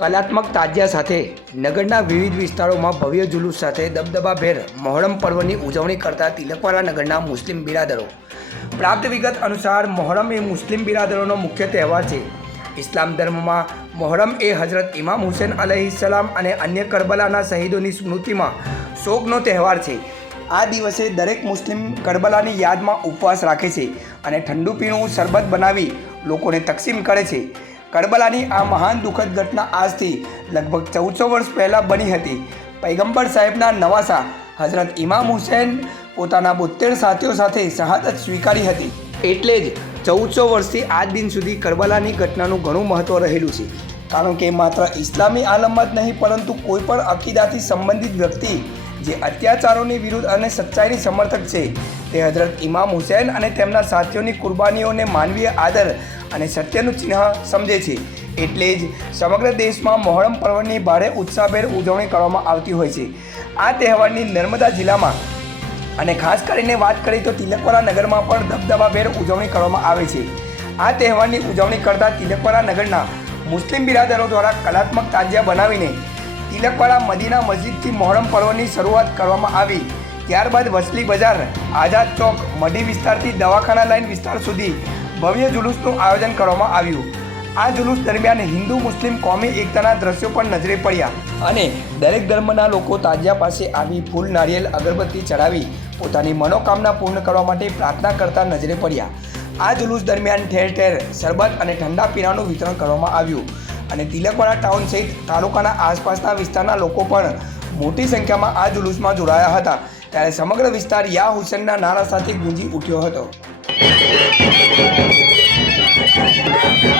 કલાત્મક તાજિયા સાથે નગરના વિવિધ વિસ્તારોમાં ભવ્ય જુલુસ સાથે દબદબાભેર મોહરમ પર્વની ઉજવણી કરતા તિલકવાડા નગરના મુસ્લિમ બિરાદરો. પ્રાપ્ત વિગત અનુસાર મોહરમ એ મુસ્લિમ બિરાદરોનો મુખ્ય તહેવાર છે. ઇસ્લામ ધર્મમાં મોહરમ એ હજરત ઇમામ હુસેન અલહીસલામ અને અન્ય કરબલાના શહીદોની સ્મૃતિમાં શોકનો તહેવાર છે. આ દિવસે દરેક મુસ્લિમ કરબલાની યાદમાં ઉપવાસ રાખે છે અને ઠંડુ પીણું શરબત બનાવી લોકોને તકસીમ કરે છે. કરબલાની આ મહાન દુઃખદ ઘટના આજથી લગભગ ચૌદસો વર્ષ પહેલાં બની હતી. પૈગંબર સાહેબના નવાસા હઝરત ઇમામ હુસેન પોતાના બોતેર સાથીઓ સાથે શહાદત સ્વીકારી હતી. એટલે જ ચૌદસો વર્ષથી આજ દિન સુધી કરબલાની ઘટનાનું ઘણું મહત્ત્વ રહેલું છે. કારણ કે માત્ર ઇસ્લામી આલમમાં જ નહીં, પરંતુ કોઈ પણ અકીદાથી સંબંધિત વ્યક્તિ જે અત્યાચારોની વિરુદ્ધ અને સચ્ચાઈની સમર્થક છે, તે હઝરત ઇમામ હુસેન અને તેમના સાથીઓની કુરબાનીઓને માનવીય આદર અને સત્યનું ચિહ્ન સમજે છે. એટલે જ સમગ્ર દેશમાં મોહરમ પર્વની ભારે ઉત્સાહભેર ઉજવણી કરવામાં આવતી હોય છે. આ તહેવારની નર્મદા જિલ્લામાં અને ખાસ કરીને વાત કરીએ તો તિલકવાડા નગરમાં પણ દબદબાભેર ઉજવણી કરવામાં આવે છે. આ તહેવારની ઉજવણી કરતા તિલકવાડા નગરના મુસ્લિમ બિરાદરો દ્વારા કલાત્મક તાજિયા બનાવીને તિલકવાડા મદીના મસ્જિદથી મોહરમ પર્વની શરૂઆત કરવામાં આવી. ત્યારબાદ વસલી બજાર, આઝાદ ચોક, મઢી વિસ્તારથી દવાખાના લાઇન વિસ્તાર સુધી ભવ્ય જુલુસનું આયોજન કરવામાં આવ્યું. આ જુલુસ દરમિયાન હિન્દુ, મુસ્લિમ, કોમી એકતાના દ્રશ્યો પણ નજરે પડ્યા અને દરેક ધર્મના લોકો તાજિયા પાસે આવી ફૂલ નારિયેલ અગરબત્તી ચડાવી પોતાની મનોકામના પૂર્ણ કરવા માટે પ્રાર્થના કરતા નજરે પડ્યા. આ જુલુસ દરમિયાન ઠેર ઠેર શરબત અને ઠંડા પીણાનું વિતરણ કરવામાં આવ્યું અને તિલકવાડા ટાઉન સહિત તાલુકાના આસપાસના વિસ્તારના લોકો પણ મોટી સંખ્યામાં આ જુલુસમાં જોડાયા હતા. ત્યારે સમગ્ર વિસ્તાર યા હુસેનના નારા સાથે ગુંજી ઉઠ્યો હતો. Thank you.